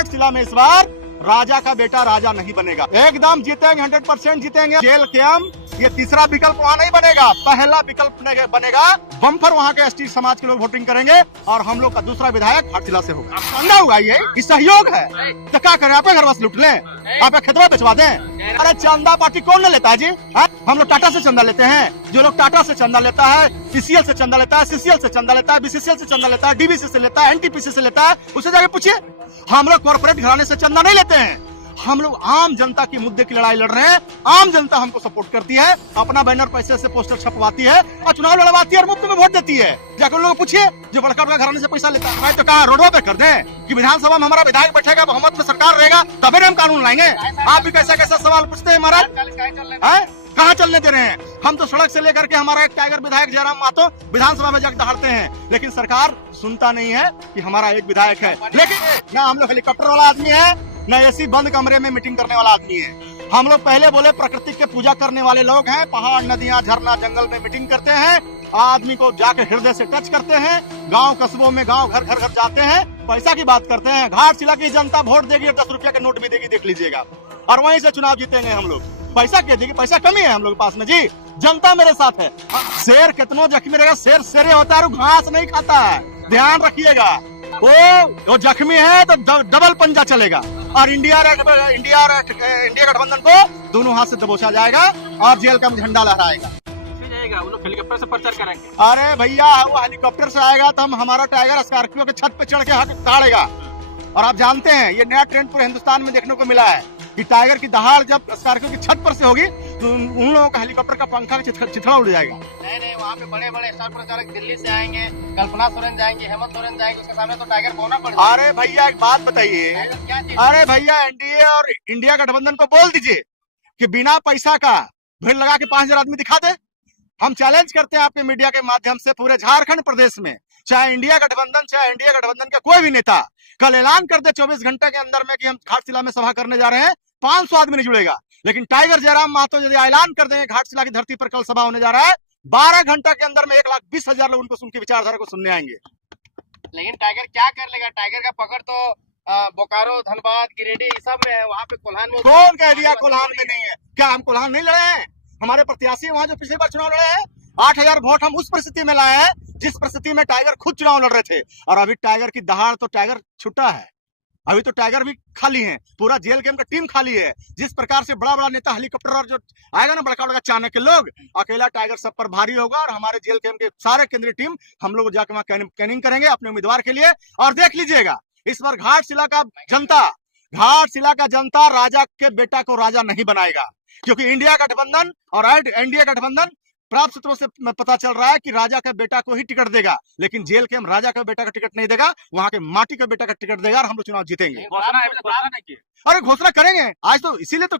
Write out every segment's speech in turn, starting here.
घाटशिला में इस बार राजा का बेटा राजा नहीं बनेगा। एकदम जीतेंगे, 100% जीतेंगे। जेल कैंप ये तीसरा विकल्प वहाँ नहीं बनेगा, पहला विकल्प बनेगा। बम्पर वहाँ के एसटी समाज के लोग वोटिंग करेंगे और हम लोग का दूसरा विधायक घाटशिला से होगा। अंगा होगा ये सहयोग है। तो क्या करें, आप घर बस लूट लें, आप खेतवा बेचवा दें? अरे चंदा पार्टी कौन ले लेता है जी? हम लोग टाटा से चंदा लेते हैं। जो लोग टाटा से चंदा लेता है, पीसीएल से चंदा लेता है, सीसीएल से चंदा लेता है, बीसीसीएल से चंदा लेता है, डीबीसी से लेता है, एनटीपीसी से लेता है, उससे जाके पूछिए। हम लोग कॉर्पोरेट घराने से चंदा नहीं लेते हैं। हम लोग आम जनता की मुद्दे की लड़ाई लड़ रहे हैं। आम जनता हमको सपोर्ट करती है, अपना बैनर पैसे से पोस्टर छपवाती है और चुनाव लड़वाती है और मुफ्त में वोट देती है। जाकर लोग पूछिए जो बड़का बड़का घराने से पैसा लेता है। तो कहा रोडों पे कर दें कि विधानसभा में हमारा विधायक बैठेगा, बहुमत में सरकार रहेगा, तभी हम कानून लाएंगे। आप भी कैसा कैसा सवाल पूछते हैं महाराज, कहाँ चलने दे रहे हैं? हम तो सड़क से लेकर के हमारा एक टाइगर विधायक जयराम मातो विधानसभा में जाकर दहाड़ते हैं, लेकिन सरकार सुनता नहीं है कि हमारा एक विधायक है। लेकिन ना हम लोग हेलीकॉप्टर वाला आदमी है, न एसी बंद कमरे में मीटिंग करने वाला आदमी है। हम लोग पहले बोले प्रकृति के पूजा करने वाले लोग हैं। पहाड़, नदियां, झरना, जंगल में मीटिंग करते हैं, आदमी को जाकर हृदय से टच करते हैं, गांव कस्बों में गांव घर घर घर जाते हैं, पैसा की बात करते हैं। घाटशिला की जनता वोट देगी और 10 रुपया के नोट भी देगी, देख लीजिएगा, और वहीं से चुनाव जीतेंगे हम लोग। पैसा क्या देगी? पैसा कमी है हम लोग के पास में जी, जनता मेरे साथ है। शेर कितनों जख्मी रहेगा, शेर शेरे होता है, घास नहीं खाता है, ध्यान रखिएगा। वो जख्मी है तो डबल पंजा चलेगा, और इंडिया गठबंधन को दोनों हाथ से दबोचा जाएगा और जेल का झंडा लहराएगा। वो लोग हेलीकॉप्टर से प्रचार करेंगे। अरे भैया, वो हेलीकॉप्टर से आएगा तो हम हमारा टाइगर स्कॉर्पियो के छत पे चढ़ के दहाड़ेगा। और आप जानते हैं ये नया ट्रेंड पूरे हिंदुस्तान में देखने को मिला है कि टाइगर की दहाड़ जब स्कॉर्पियो की छत पर से होगी तो उन लोगों का हेलीकॉप्टर का पंखा चिथड़ा उड़ जाएगा। नहीं, वहाँ पे बड़े बड़े स्टार प्रचारक दिल्ली से आएंगे, कल्पना सोरेन जाएंगे, हेमंत सोरेन जाएंगे, उसके सामने तो टाइगर बोना पड़ेगा। अरे भैया एक बात बताइए, अरे भैया एनडीए और इंडिया गठबंधन को बोल दीजिए कि बिना पैसा का भीड़ लगा के 5000 आदमी दिखा दे। हम चैलेंज करते हैं आपके मीडिया के माध्यम से पूरे झारखंड प्रदेश में, चाहे इंडिया गठबंधन चाहे एनडीए गठबंधन का कोई भी नेता कल ऐलान कर दे 24 घंटे के अंदर में कि हम घाटशिला में सभा करने जा रहे हैं, 500 आदमी नहीं जुड़ेगा। लेकिन टाइगर जयराम महतो यदि ऐलान कर देंगे घाटशिला की धरती पर कल सभा होने जा रहा है, 12 घंटा के अंदर में 1,20,000 लोग उनको उनकी विचारधारा को सुनने आएंगे। लेकिन टाइगर क्या कर लेगा? टाइगर का पकड़ तो बोकारो, धनबाद, गिरिडीह सब में है, वहाँ पे कोल्हान में। कौन कह दिया कोल्हान में नहीं है? क्या हम कोल्हान नहीं लड़े हैं? हमारे प्रत्याशी वहाँ जो पिछली बार चुनाव लड़े हैं, 8,000 वोट हम उस परिस्थिति में लाए हैं जिस परिस्थिति में टाइगर खुद चुनाव लड़ रहे थे। और अभी टाइगर की दहाड़ तो टाइगर छुट्टा है, अभी तो टाइगर भी खाली है, पूरा जेल कैंप का टीम खाली है। जिस प्रकार से बड़ा बड़ा नेता हेलीकॉप्टर और जो आएगा ना बड़का बड़का चाणक्य लोग, अकेला टाइगर सब पर भारी होगा। और हमारे जेल कैंप के सारे केंद्रीय टीम हम लोग जाकर वहाँ कैनिंग करेंगे अपने उम्मीदवार के लिए। और देख लीजिएगा इस बार घाटशिला का जनता राजा के बेटा को राजा नहीं बनाएगा, क्योंकि इंडिया गठबंधन और एनडीए गठबंधन प्राप्त सूत्रों से पता चल रहा है कि राजा का बेटा को ही टिकट देगा, लेकिन जेल के हम राजा का बेटा का टिकट नहीं देगा, वहां के माटी का बेटा का टिकट देगा और हम लोग चुनाव जीतेंगे। अरे घोषणा करेंगे आज तो, इसीलिए तो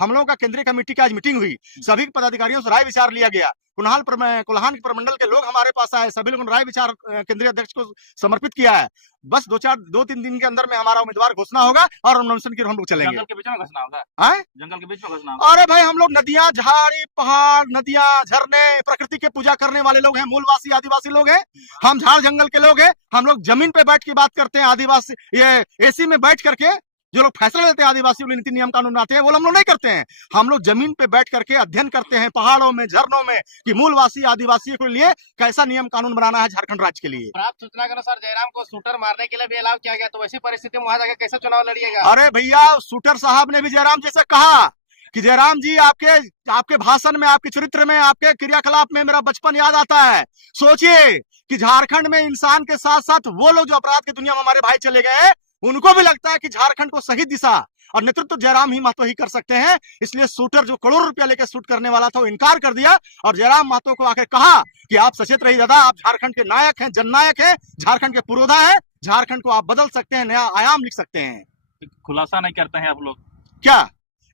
हम लोगों का केंद्रीय कमेटी की आज मीटिंग हुई, सभी पदाधिकारियों से राय विचार लिया गया। कोल्हान के प्रमंडल के लोग हमारे पास आए, सभी लोगों ने राय विचार केंद्रीय अध्यक्ष को समर्पित किया है। बस 2-3 दिन के अंदर में हमारा उम्मीदवार घोषणा होगा और नॉमिनेशन की हम लोग चलेंगे। जंगल के बीच में घोषणा होगा? जंगल के बीच में घोषणा? अरे भाई हम लोग नदियां, झाड़ी, पहाड़, नदियां, झरने, प्रकृति के पूजा करने वाले लोग हैं, मूलवासी आदिवासी लोग हैं। हम झाड़ जंगल के लोग हैं। हम लोग जमीन पे बैठ के बात करते हैं, आदिवासी ये एसी में बैठ करके जो लोग फैसला लेते हैं आदिवासी नीति नियम कानून बनाते हैं, वो हम लोग नहीं करते हैं। हम लोग जमीन पे बैठ करके अध्ययन करते हैं पहाड़ों में, झरनों में, कि मूलवासी आदिवासियों के लिए कैसा नियम कानून बनाना है झारखंड राज्य के लिए। प्राप्त सूचना के अनुसार जयराम को शूटर मारने के लिए भी अलाउ किया गया, तो वैसी परिस्थिति में वहां जाकर कैसे चुनाव लड़िएगा? अरे भैया शूटर साहब ने भी जयराम जी से कहा कि जयराम जी आपके भाषण में, आपके चरित्र में, आपके क्रियाकलाप में मेरा बचपन याद आता है। सोचिए कि झारखंड में इंसान के साथ साथ वो लोग जो अपराध की दुनिया में हमारे भाई चले गए हैं, उनको भी लगता है कि झारखंड को सही दिशा और नेतृत्व जयराम ही महतो ही कर सकते हैं। इसलिए शूटर जो करोड़ रुपया लेकर शूट करने वाला था वो इनकार कर दिया और जयराम महतो को आकर कहा कि आप सचेत रहिए दादा, आप झारखंड के नायक हैं, जननायक हैं, झारखंड के पुरोधा हैं, झारखंड को आप बदल सकते हैं, नया आयाम लिख सकते हैं। खुलासा नहीं करते हैं आप लोग? क्या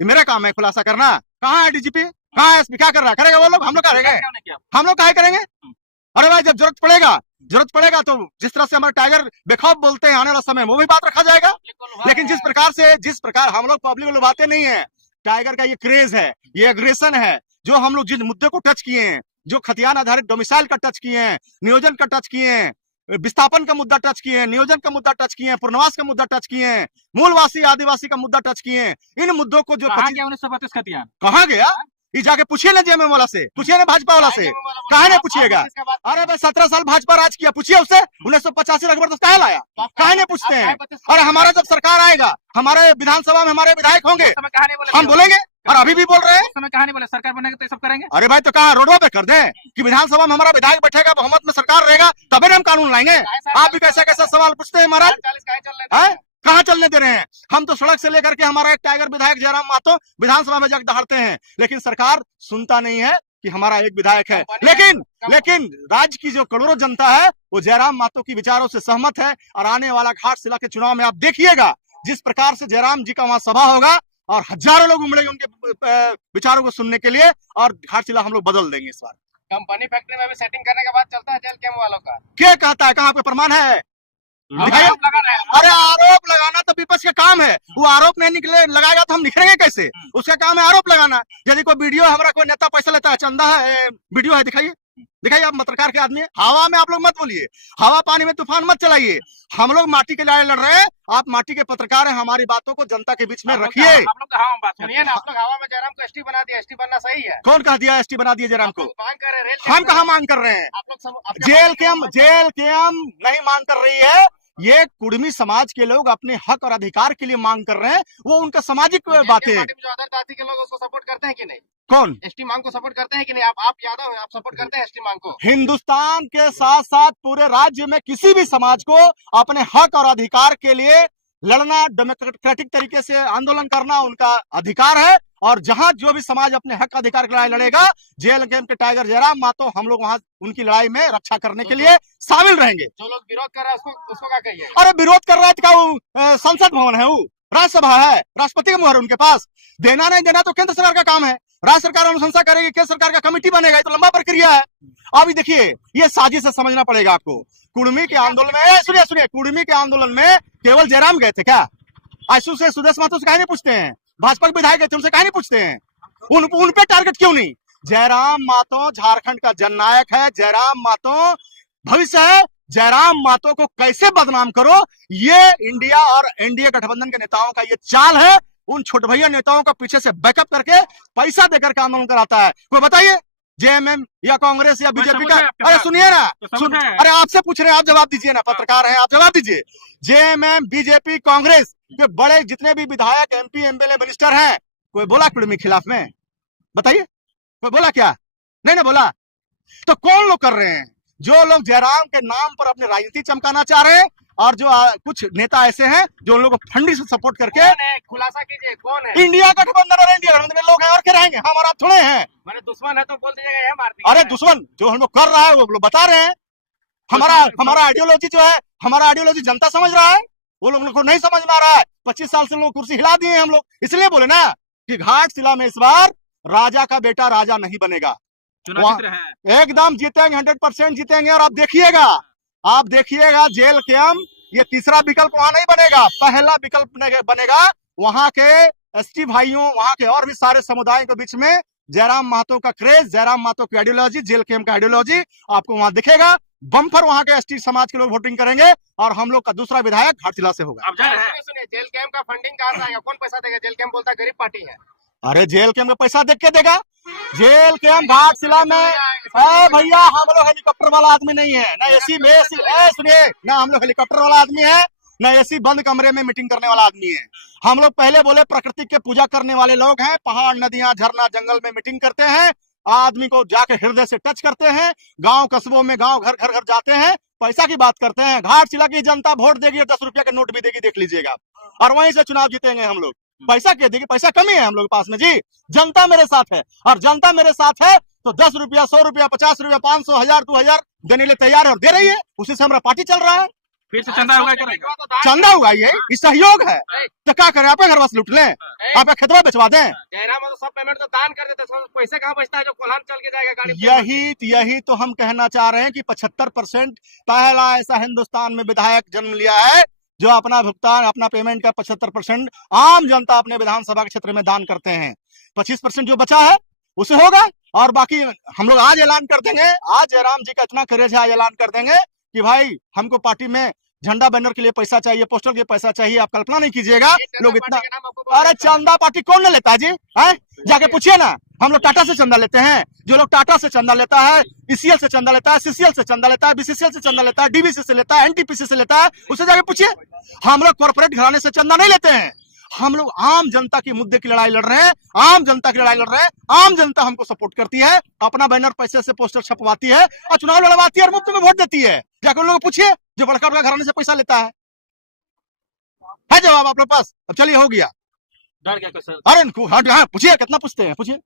ये मेरा काम है खुलासा करना? कहाँ है डीजीपी, कहाँ है एसपी, क्या कर रहा है? करेगा वो लोग, हम लोग करेंगे? हम लोग क्या करेंगे? अरे भाई जब जरूरत पड़ेगा तो जिस तरह से हमारे टाइगर बेखौफ बोलते हैं आने वाला समय में, वो भी बात रखा जाएगा। लेकिन जिस प्रकार हम लोग पब्लिक लोग बातें नहीं है, टाइगर का ये क्रेज है, ये एग्रेशन है, जो हम लोग जिस मुद्दे को टच किए हैं, जो खतियान आधारित डोमिसाइल का टच किए हैं, नियोजन का टच किए हैं, विस्थापन का मुद्दा टच किए हैं, नियोजन का मुद्दा टच किए हैं, पुनर्वास का मुद्दा टच किए हैं, मूलवासी आदिवासी का मुद्दा टच किए हैं। इन मुद्दों को जो कहाँ गया 1932 खतियान? कहाँ गया, ये जाके पूछिए ना जेएमएम वाला से, पूछिए ना भाजपा वाला से, कहा नहीं पूछिएगा। अरे भाई 17 साल भाजपा राज किया, पूछिए उससे 1985 जबरदस्त कहा लाया, कहा नहीं पूछते हैं। अरे हमारा जब सरकार आएगा, हमारे विधानसभा में हमारे विधायक होंगे, हम बोलेंगे, और अभी भी बोल रहे हैं। कहा नहीं बोले सरकार बनेगा तो ये सब करेंगे। अरे भाई तो कहा रोडवा पे कर दें कि विधानसभा में हमारा विधायक बैठेगा, बहुमत में सरकार रहेगा, तभी हम कानून लाएंगे। आप भी कैसा कैसा सवाल पूछते हैं महाराज, कहाँ चलने दे रहे हैं। हम तो सड़क से लेकर के हमारा एक टाइगर विधायक जयराम मातो विधानसभा में जाकर दहाड़ते हैं, लेकिन सरकार सुनता नहीं है कि हमारा एक विधायक है। लेकिन राज्य की जो करोड़ों जनता है वो जयराम मातो की विचारों से सहमत है। और आने वाला घाटशिला के चुनाव में आप देखिएगा जिस प्रकार से जयराम जी का वहां सभा होगा और हजारों लोग उमड़ेंगे उनके विचारों को सुनने के लिए, और घाटशिला हम लोग बदल देंगे इस बार। कंपनी फैक्ट्री में भी सेटिंग करने के बाद चलता है जेल कैंप वालों का। क्या कहता है, कहाँ पे प्रमाण है, दिखाइए। अरे आरोप लगाना तो विपक्ष का काम है, वो आरोप नहीं निकले लगाएगा तो हम निखरेंगे कैसे। उसका काम है आरोप लगाना। यदि कोई वीडियो हमारा कोई नेता पैसा लेता है, चंदा है, वीडियो है, दिखाइए दिखाइए। आप पत्रकार के आदमी, हवा में आप लोग मत बोलिए, हवा पानी में तूफान मत चलाइए। हम लोग माटी के लड़ाई लड़ रहे हैं, आप माटी के पत्रकार हैं, हमारी बातों को जनता के बीच में रखिए। आप लोग सुनिए ना, आप लोग हवा में जयराम को एसटी बना दिया, एसटी बनना सही है। कौन कह दिया एसटी बना दिया जयराम को? मांग कर रहे हैं, हम कहाँ मांग कर रहे हैं? जेल कैंप नहीं मांग कर रही है, ये कुर्मी समाज के लोग अपने हक और अधिकार के लिए मांग कर रहे हैं, वो उनका सामाजिक बातें हैं। जो अदर जाति के लोग उसको सपोर्ट करते हैं कि नहीं? कौन? एसटी मांग को सपोर्ट करते हैं कि नहीं? आप यादव हैं, आप सपोर्ट करते हैं एसटी मांग को? हिंदुस्तान के साथ साथ पूरे राज्य में किसी भी समाज को अपने हक और अधिकार के लिए लड़ना, डेमोक्रेटिक तरीके से आंदोलन करना उनका अधिकार है। और जहां जो भी समाज अपने हक अधिकार की लड़ाई लड़ेगा, जेल कैंप के टाइगर जयराम मातो हम लोग वहां उनकी लड़ाई में रक्षा करने के लिए शामिल रहेंगे। जो लोग विरोध कर रहे हैं उसको क्या कहिए? अरे विरोध कर रहा है तो क्या वो संसद भवन है, वो राज्यसभा है, राष्ट्रपति का मुहर उनके पास। देना नहीं देना तो केंद्र सरकार का काम है, राज्य सरकार अनुशंसा करेगी, केंद्र सरकार का कमेटी बनेगा, ये तो लंबा प्रक्रिया है। अभी देखिए ये साजिश से समझना पड़ेगा आपको। कुर्मी के आंदोलन में, सुनिए, कुर्मी के आंदोलन में केवल जयराम गए थे क्या? आशु से सुदेश महतो से काहे नहीं पूछते हैं? भाजपा के विधायक गए थे, उनसे काहे नहीं पूछते हैं? उन पे टारगेट क्यों नहीं? जयराम मातो झारखंड का जननायक है, जयराम मातो भविष्य है। जयराम मातो को कैसे बदनाम करो, ये इंडिया और एनडीए गठबंधन के नेताओं का ये चाल है। उन छोटे भैया नेताओं का पीछे से बैकअप करके पैसा देकर के आंदोलन कराता है। कोई बताइए, जेएमएम या कांग्रेस या बीजेपी का? अरे सुनिए ना, अरे आपसे पूछ रहे हैं, आप जवाब दीजिए ना, पत्रकार हैं आप, जवाब दीजिए। जेएमएम, बीजेपी, कांग्रेस के बड़े जितने भी विधायक, एमपी, एमएलए, मिनिस्टर हैं, कोई बोला कुर्मी खिलाफ में? बताइए, कोई बोला क्या? नहीं बोला। तो कौन लोग कर रहे हैं? जो लोग जयराम के नाम पर अपनी राजनीति चमकाना चाह रहे हैं, और जो कुछ नेता ऐसे हैं जो उन लोगों को फंडिंग से सपोर्ट करके, खुलासा कीजिए कौन है? इंडिया गठबंधन और एनडीए गठबंधन के लोग हैं, और क्या रहेंगे? हम और आप थोड़े हैं। मैंने दुश्मन है तो बोल दीजिएगा ये मार दीजिए। अरे दुश्मन जो हम लोग कर रहा है वो लोग बता रहे हैं। हमारा आइडियोलॉजी जो है, हमारा आइडियोलॉजी जनता समझ रहा है, वो लोग को नहीं समझ में आ रहा है। 25 साल से लोग कुर्सी हिला दिए हैं हम लोग, इसलिए बोले ना कि घाटशिला में इस बार राजा का बेटा राजा नहीं बनेगा। एकदम जीतेंगे, 100% जीतेंगे। और आप देखिएगा जेल कैंप, ये तीसरा विकल्प वहां नहीं बनेगा, पहला विकल्प बनेगा। वहां के एसटी भाइयों, वहां के और भी सारे समुदायों के बीच में जयराम मातो का क्रेज, जयराम मातो की आइडियोलॉजी, जेल कैंप का आइडियोलॉजी आपको वहां दिखेगा। बम्पर वहां के एसटी समाज के लोग वोटिंग करेंगे, और हम लोग का दूसरा विधायक घाटशिला से होगा। सुनिए, जेल कैंप का फंडिंग कहाँ से आएगा? कौन पैसा देगा? जेल कैंप बोलता है गरीब पार्टी है। अरे जेल कैंप में पैसा देख के देगा? जेल कैंप घाटशिला में भैया हम लोग हेलीकॉप्टर वाला आदमी नहीं है, ना एसी में सुनिए ना, हम लोग हेलीकॉप्टर वाला आदमी है, ना एसी बंद कमरे में मीटिंग करने वाला आदमी है। हम लोग पहले बोले प्रकृति के पूजा करने वाले लोग हैं, पहाड़, नदियां, झरना, जंगल में मीटिंग करते हैं, आदमी को जाके हृदय से टच करते हैं, गांव कस्बों में, गांव घर जाते हैं, पैसा की बात करते हैं। घाटशिला की जनता वोट देगी, 10 रुपया के नोट भी देगी, देख लीजिएगा, और वहीं से चुनाव जीतेंगे हम लोग। पैसा क्या देगी? पैसा कमी है हम लोग के पास में जी। जनता मेरे साथ है, और जनता मेरे साथ है तो 10 रुपया, 100 रुपया, 50 रुपया, 500, 1000, 2000 देने लिए तैयार है, और दे रही है। उसी से हमारा पार्टी चल रहा है। फिर से चंदा होगा, चंदा होगा, ये सहयोग है। तो क्या करें, आप घर बस लूट लें, आप खेतवा बेचवा दें? जयराम तो सब पेमेंट तो दान कर देते, पैसे कहाँ बचता है जो कोल्हान चल के जाएगा गाड़ी? यही तो हम कहना चाह रहे हैं कि 75% पहला ऐसा हिंदुस्तान में विधायक जन्म लिया है जो अपना भुगतान, अपना पेमेंट का 75% आम जनता अपने विधानसभा के क्षेत्र में दान करते हैं। 25% जो बचा है उसे होगा, और बाकी हम लोग आज ऐलान कर देंगे। आज जयराम जी का इतना क्रेज है, आज ऐलान कर देंगे कि भाई हमको पार्टी में झंडा बैनर के लिए पैसा चाहिए, पोस्टर के लिए पैसा चाहिए। आप कल्पना नहीं कीजिएगा लोग इतना। अरे चंदा पार्टी कौन नहीं लेता है जी, है? जाके पूछिए ना। हम लोग टाटा से चंदा लेते हैं। जो लोग टाटा से चंदा लेता है, ईसीएल से चंदा लेता है, सीसीएल से चंदा लेता है, बीसीसीएल से चंदा लेता है, डीवीसी से लेता है, एनटीपीसी से लेता है, उससे जाके पूछिए। हम लोग कॉर्पोरेट घराने से चंदा नहीं लेते हैं। हम लोग आम जनता के मुद्दे की लड़ाई लड़ रहे हैं, आम जनता की लड़ाई लड़ रहे हैं। आम जनता हमको सपोर्ट करती है, अपना बैनर पैसे से पोस्टर छपवाती है और चुनाव लड़वाती है और मुफ्त में वोट देती है। जाकर लोग पूछिए जो बड़का बड़का घराने से पैसा लेता है जवाब आप लोग पास। अब चलिए हो गया। डर क्या सर? अरे हाँ पूछिए, कितना पूछते हैं, पूछिए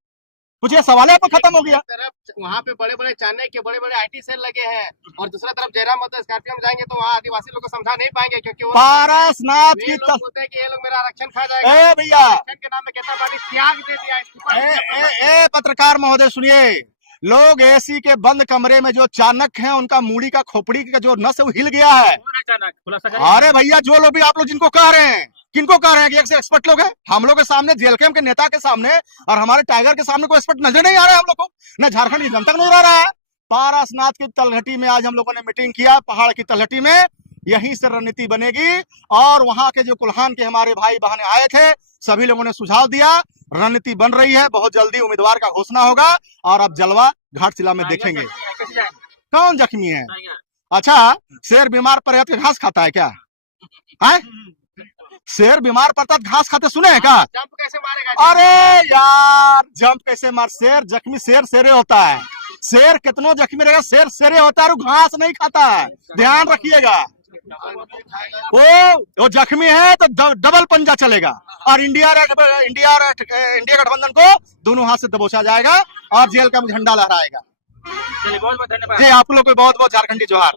पूछिए, सवाल है आपका खत्म हो गया। तरफ वहाँ पे बड़े बड़े चाइना के बड़े बड़े आईटी सेल लगे हैं और दूसरा तरफ जयराम मतलब स्कॉर्पियो में जाएंगे तो वहाँ आदिवासी लोग को समझा नहीं पाएंगे, क्योंकि वो पारसनाथ की लोग होते हैं कि ये लोग मेरा आरक्षण खा जाएगा। ए भैया, आरक्षण के नाम में कितना पार्टी त्याग दे दिया, इस्तीफा दे दिया। ए पत्रकार महोदय सुनिए, लोग एसी के बंद कमरे में जो चाणक हैं उनका मूड़ी का खोपड़ी का जो नस है वो हिल गया है। अरे भैया जो लोग भी आप लोग जिनको कह रहे हैं, किनको कह रहे हैं कि एक से एक्सपर्ट लोग हैं? हम लोग के सामने, जेएलकेएम के नेता के सामने और हमारे टाइगर के सामने कोई एक्सपर्ट नजर नहीं आ रहा है हम लोग को, न झारखंड की जनता को नजर आ रहा है। पारसनाथ की तलहटी में आज हम लोगों ने मीटिंग किया, पहाड़ की तलहटी में। यहीं से रणनीति बनेगी और वहां के जो कुल्हान के हमारे भाई बहने आए थे, सभी लोगों ने सुझाव दिया, रणनीति बन रही है। बहुत जल्दी उम्मीदवार का घोषणा होगा और अब जलवा घाटशिला में देखेंगे। कौन जख्मी है? अच्छा, शेर बीमार पड़े तो घास खाता है क्या? है? शेर बीमार पड़ता तो घास खाते सुने हैं क्या? जंप कैसे मारेगा? अरे यार जंप कैसे मार, शेर जख्मी शेर शेरे होता है। शेर कितनों जख्मी रहेगा, शेर शेरे होता है और घास नहीं खाता है, ध्यान रखिएगा। वो जख्मी है तो डबल पंजा चलेगा और इंडिया गठबंधन को दोनों हाथ से दबोचा जाएगा और जेल का झंडा लहराएगा। चलिए बहुत बहुत धन्यवाद जी, आप लोग को बहुत बहुत झारखंडी जोहार।